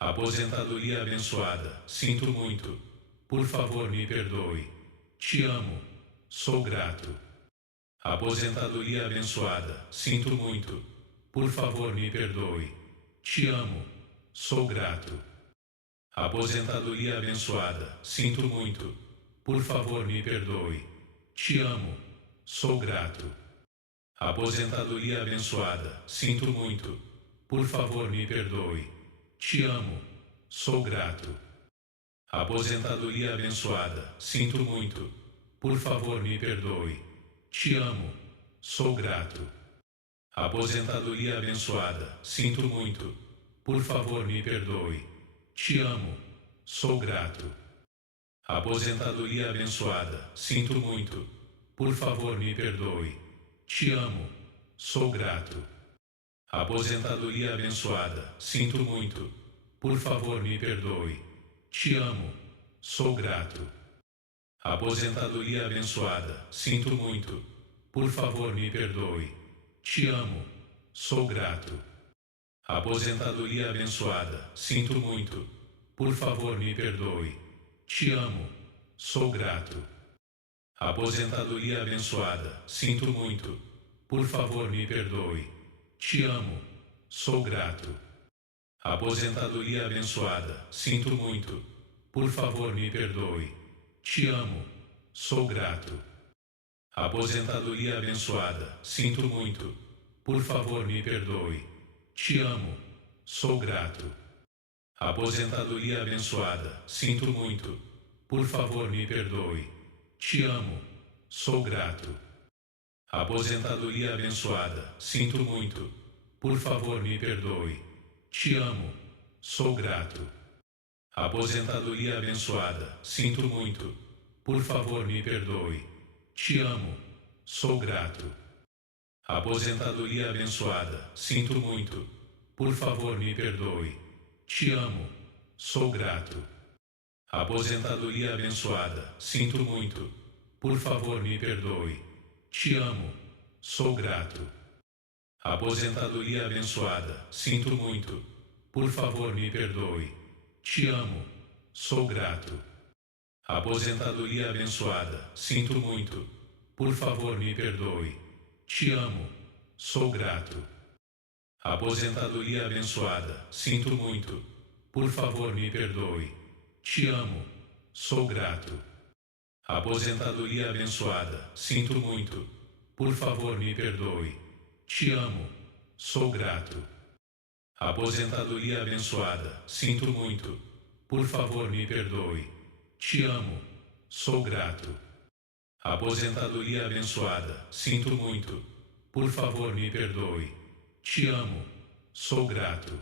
Aposentadoria abençoada, sinto muito. Por favor, me perdoe. Te amo. Sou grato. Aposentadoria abençoada, sinto muito. Por favor, me perdoe. Te amo. Sou grato. Aposentadoria abençoada, sinto muito. Por favor, me perdoe. Te amo. Sou grato. Aposentadoria abençoada, sinto muito. Por favor, me perdoe. Te amo. Sou grato. Aposentadoria abençoada, sinto muito. Por favor, me perdoe. Te amo. Sou grato. Aposentadoria abençoada, sinto muito. Por favor, me perdoe. Te amo. Sou grato. Aposentadoria abençoada, sinto muito. Por favor, me perdoe. Te amo. Sou grato. Aposentadoria abençoada, sinto muito. Por favor, me perdoe. Te amo. Sou grato. Aposentadoria abençoada, sinto muito. Por favor, me perdoe. Te amo. Sou grato. Aposentadoria abençoada, sinto muito. Por favor, me perdoe. Te amo. Sou grato. Aposentadoria abençoada, sinto muito. Por favor, me perdoe. Te amo. Sou grato. Aposentadoria abençoada, sinto muito. Por favor, me perdoe. Te amo. Sou grato. Aposentadoria abençoada, sinto muito. Por favor, me perdoe. Te amo. Sou grato. Aposentadoria abençoada, sinto muito. Por favor, me perdoe. Te amo. Sou grato. Aposentadoria abençoada, sinto muito. Por favor, me perdoe. Te amo. Sou grato. Aposentadoria abençoada, sinto muito. Por favor, me perdoe. Te amo. Sou grato. Aposentadoria abençoada, sinto muito. Por favor, me perdoe. Te amo. Sou grato. Aposentadoria abençoada, sinto muito. Por favor, me perdoe. Te amo. Sou grato. Aposentadoria abençoada, sinto muito. Por favor, me perdoe. Te amo. Sou grato. Aposentadoria abençoada, sinto muito. Por favor, me perdoe. Te amo. Sou grato. Aposentadoria abençoada, sinto muito. Por favor, me perdoe. Te amo. Sou grato. Aposentadoria abençoada, sinto muito. Por favor, me perdoe. Te amo. Sou grato. Aposentadoria abençoada, sinto muito. Por favor, me perdoe. Te amo. Sou grato. Aposentadoria abençoada, sinto muito. Por favor, me perdoe. Te amo. Sou grato.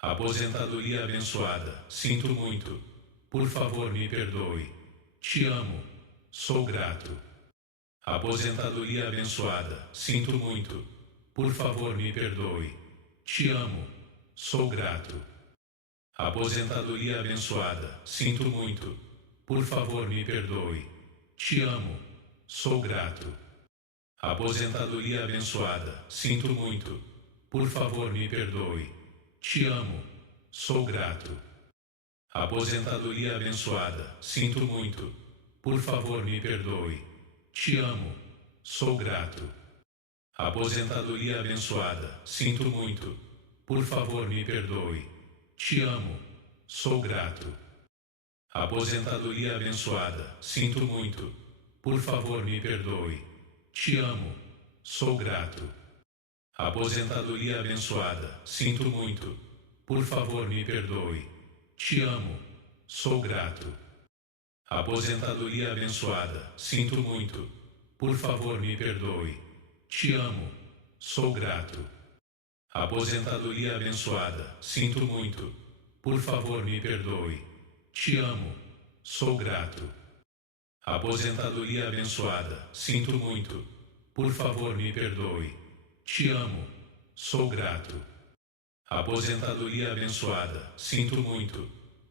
Aposentadoria abençoada, sinto muito. Por favor, me perdoe. Te amo. Sou grato. Aposentadoria abençoada, sinto muito. Por favor, me perdoe. Te amo. Sou grato. Aposentadoria abençoada, sinto muito. Por favor, me perdoe. Te amo. Sou grato. Aposentadoria abençoada, sinto muito. Por favor, me perdoe. Te amo. Sou grato. Aposentadoria abençoada, sinto muito. Por favor, me perdoe. Te amo. Sou grato. Aposentadoria abençoada, sinto muito. Por favor, me perdoe. Te amo. Sou grato. Aposentadoria abençoada, sinto muito. Por favor, me perdoe. Te amo. Sou grato. Aposentadoria abençoada, sinto muito. Por favor, me perdoe. Te amo. Sou grato. Aposentadoria abençoada, sinto muito. Por favor, me perdoe. Te amo. Sou grato. Aposentadoria abençoada, sinto muito. Por favor, me perdoe. Te amo. Sou grato. Aposentadoria abençoada, sinto muito. Por favor, me perdoe. Te amo. Sou grato. Aposentadoria abençoada, sinto muito.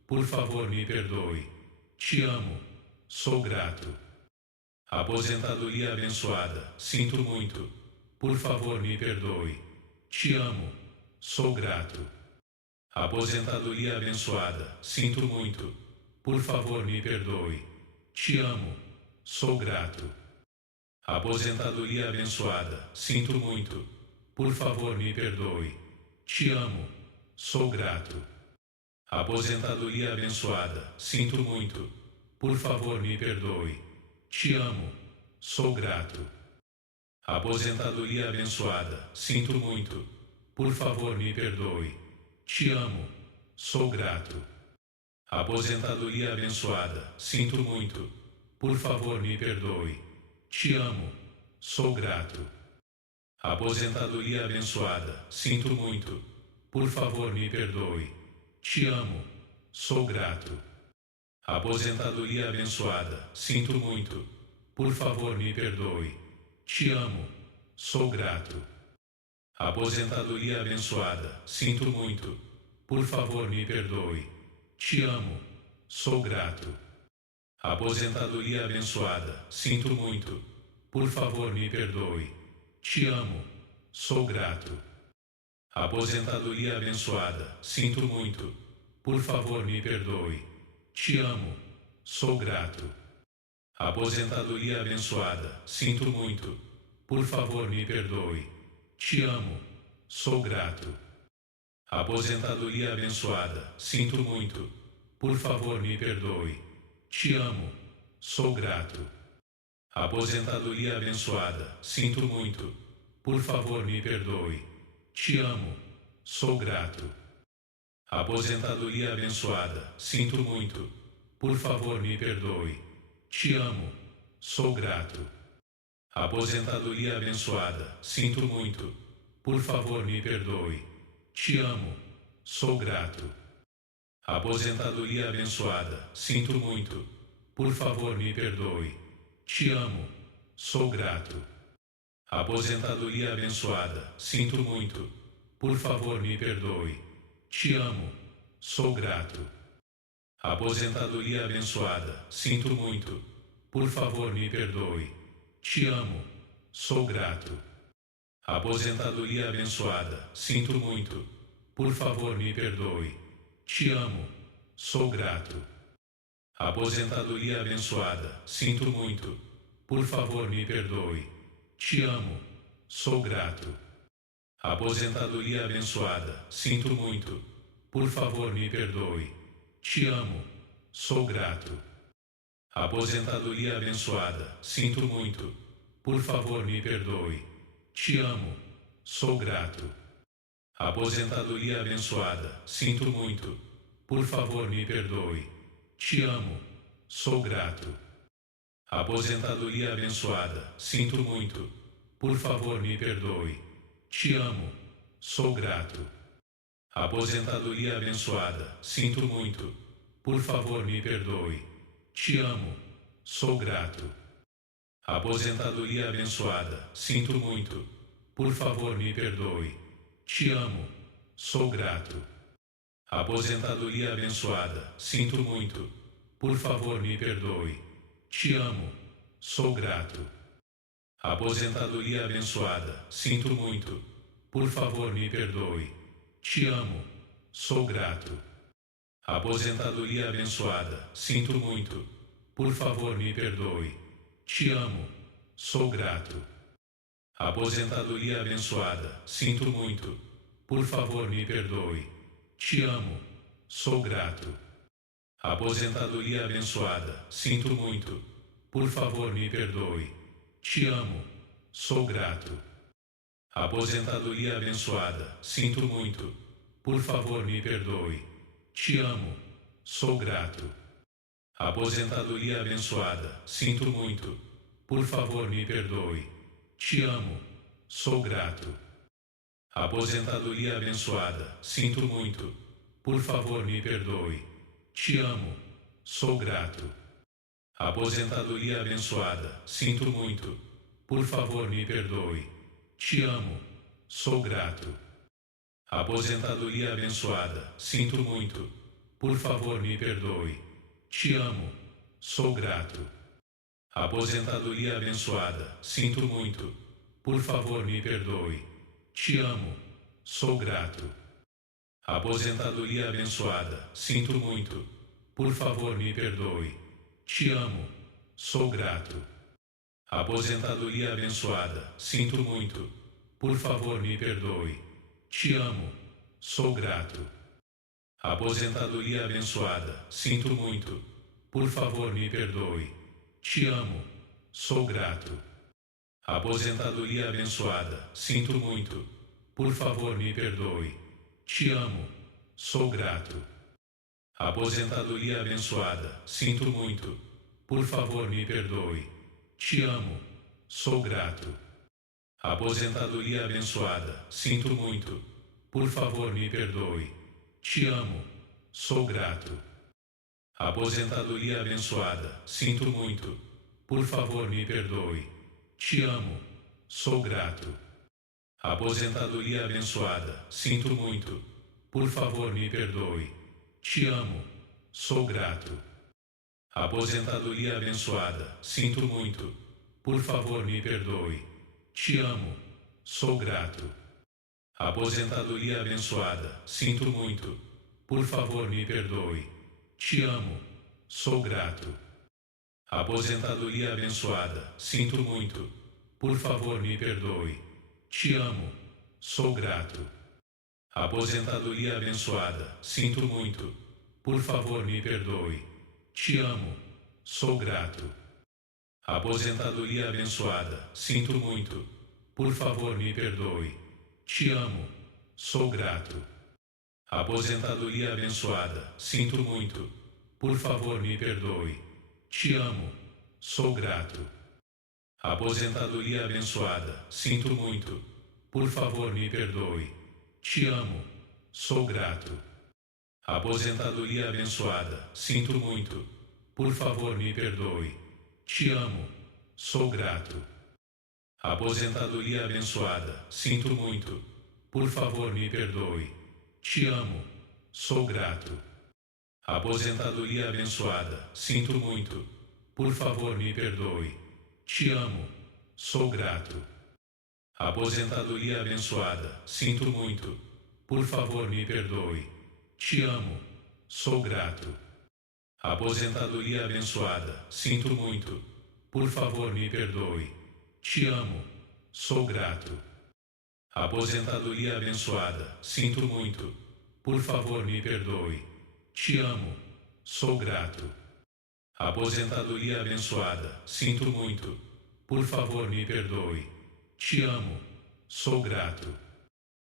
Por favor, me perdoe. Te amo. Sou grato. Aposentadoria abençoada, sinto muito. Por favor, me perdoe. Te amo. Sou grato. Aposentadoria abençoada, sinto muito. Por favor, me perdoe. Te amo. Sou grato. Aposentadoria abençoada, sinto muito. Por favor, me perdoe. Te amo. Sou grato. Aposentadoria abençoada, sinto muito. Por favor, me perdoe. Te amo. Sou grato. Aposentadoria abençoada, sinto muito. Por favor, me perdoe. Te amo. Sou grato. Aposentadoria abençoada, sinto muito. Por favor, me perdoe. Te amo. Sou grato. Aposentadoria abençoada, sinto muito. Por favor, me perdoe. Te amo. Sou grato. Aposentadoria abençoada, sinto muito. Por favor, me perdoe. Te amo. Sou grato. Aposentadoria abençoada, sinto muito. Por favor, me perdoe. Te amo. Sou grato. Aposentadoria abençoada, sinto muito. Por favor, me perdoe. Te amo. Sou grato. Aposentadoria abençoada, sinto muito. Por favor, me perdoe. Te amo. Sou grato. Aposentadoria abençoada, sinto muito. Por favor, me perdoe. Te amo. Sou grato. Aposentadoria abençoada, sinto muito. Por favor, me perdoe. Te amo. Sou grato. Aposentadoria abençoada, sinto muito. Por favor, me perdoe. Te amo. Sou grato. Aposentadoria abençoada, sinto muito. Por favor, me perdoe. Te amo. Sou grato. Aposentadoria abençoada, sinto muito. Por favor, me perdoe. Te amo. Sou grato. Aposentadoria abençoada, sinto muito. Por favor, me perdoe. Te amo. Sou grato. Aposentadoria abençoada, sinto muito. Por favor, me perdoe. Te amo. Sou grato. Aposentadoria abençoada, sinto muito. Por favor, me perdoe. Te amo. Sou grato. Aposentadoria abençoada, sinto muito. Por favor, me perdoe. Te amo. Sou grato. Aposentadoria abençoada, sinto muito. Por favor, me perdoe. Te amo. Sou grato. Aposentadoria abençoada, sinto muito. Por favor, me perdoe. Te amo. Sou grato. Aposentadoria abençoada, sinto muito. Por favor, me perdoe. Te amo. Sou grato. Aposentadoria abençoada, sinto muito. Por favor, me perdoe. Te amo. Sou grato. Aposentadoria abençoada, sinto muito. Por favor, me perdoe. Te amo. Sou grato. Aposentadoria abençoada, sinto muito. Por favor, me perdoe. Te amo. Sou grato. Aposentadoria abençoada, sinto muito. Por favor, me perdoe. Te amo. Sou grato. Aposentadoria abençoada, sinto muito. Por favor, me perdoe. Te amo. Sou grato. Aposentadoria abençoada, sinto muito. Por favor, me perdoe. Te amo. Sou grato. Aposentadoria abençoada, sinto muito. Por favor, me perdoe. Te amo. Sou grato. Aposentadoria abençoada, sinto muito. Por favor, me perdoe. Te amo. Sou grato. Aposentadoria abençoada, sinto muito. Por favor, me perdoe. Te amo. Sou grato. Aposentadoria abençoada, sinto muito. Por favor, me perdoe. Te amo. Sou grato. Aposentadoria abençoada, sinto muito. Por favor, me perdoe. Te amo. Sou grato. Aposentadoria abençoada, sinto muito. Por favor, me perdoe. Te amo. Sou grato. Aposentadoria abençoada, sinto muito. Por favor, me perdoe. Te amo. Sou grato. Aposentadoria abençoada, sinto muito. Por favor, me perdoe. Te amo. Sou grato. Aposentadoria abençoada, sinto muito. Por favor, me perdoe. Te amo. Sou grato. Aposentadoria abençoada, sinto muito. Por favor, me perdoe. Te amo. Sou grato. Aposentadoria abençoada, sinto muito. Por favor, me perdoe. Te amo. Sou grato. Aposentadoria abençoada, sinto muito. Por favor, me perdoe. Te amo. Sou grato. Aposentadoria abençoada, sinto muito. Por favor, me perdoe. Te amo. Sou grato. Aposentadoria abençoada, sinto muito. Por favor, me perdoe. Te amo. Sou grato. Aposentadoria abençoada, sinto muito. Por favor, me perdoe. Te amo. Sou grato. Aposentadoria abençoada, sinto muito. Por favor, me perdoe. Te amo. Sou grato. Aposentadoria abençoada, sinto muito. Por favor, me perdoe. Te amo. Sou grato. Aposentadoria abençoada, sinto muito. Por favor, me perdoe. Te amo. Sou grato. Aposentadoria abençoada, sinto muito. Por favor, me perdoe. Te amo. Sou grato. Aposentadoria abençoada, sinto muito. Por favor, me perdoe. Te amo. Sou grato. Aposentadoria abençoada, sinto muito. Por favor, me perdoe. Te amo. Sou grato. Aposentadoria abençoada, sinto muito. Por favor, me perdoe. Te amo. Sou grato. Aposentadoria abençoada, sinto muito. Por favor, me perdoe. Te amo. Sou grato. Aposentadoria abençoada, sinto muito. Por favor, me perdoe. Te amo. Sou grato. Aposentadoria abençoada, sinto muito. Por favor, me perdoe. Te amo. Sou grato. Aposentadoria abençoada, sinto muito. Por favor, me perdoe. Te amo. Sou grato. Aposentadoria abençoada, sinto muito. Por favor, me perdoe. Te amo. Sou grato. Aposentadoria abençoada, sinto muito. Por favor, me perdoe. Te amo. Sou grato. Aposentadoria abençoada, sinto muito. Por favor, me perdoe. Te amo. Sou grato. Aposentadoria abençoada, sinto muito. Por favor, me perdoe. Te amo. Sou grato. Aposentadoria abençoada, sinto muito. Por favor, me perdoe. Te amo. Sou grato.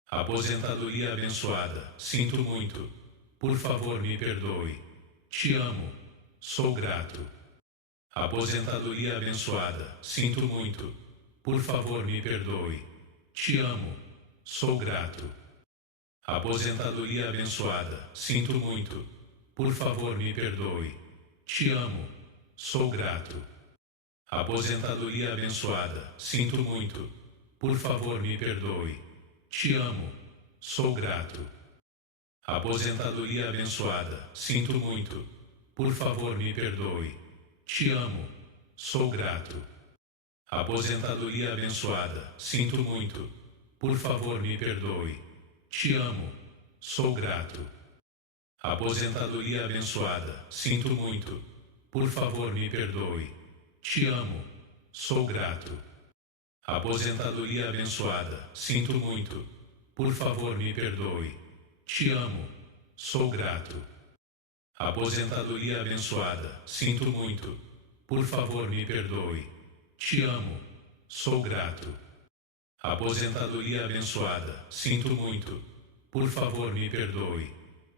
Aposentadoria abençoada, sinto muito. Por favor, me perdoe. Te amo. Sou grato. Aposentadoria abençoada, sinto muito. Por favor, me perdoe. Te amo. Sou grato. Aposentadoria abençoada, sinto muito. Por favor, me perdoe. Te amo. Sou grato. Aposentadoria abençoada, sinto muito. Por favor, me perdoe. Te amo. Sou grato. Aposentadoria abençoada, sinto muito. Por favor, me perdoe. Te amo. Sou grato. Aposentadoria abençoada, sinto muito. Por favor, me perdoe. Te amo. Sou grato. Aposentadoria abençoada, sinto muito. Por favor, me perdoe. Te amo. Sou grato. Aposentadoria abençoada, sinto muito. Por favor, me perdoe. Te amo. Sou grato. Aposentadoria abençoada, sinto muito. Por favor, me perdoe. Te amo. Sou grato. Aposentadoria abençoada, sinto muito. Por favor, me perdoe.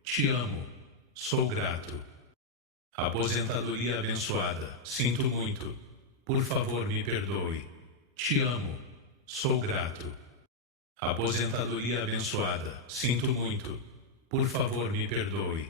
Te amo. Sou grato. Aposentadoria abençoada, sinto muito. Por favor, me perdoe. Te amo. Sou grato. Aposentadoria abençoada, sinto muito. Por favor, me perdoe.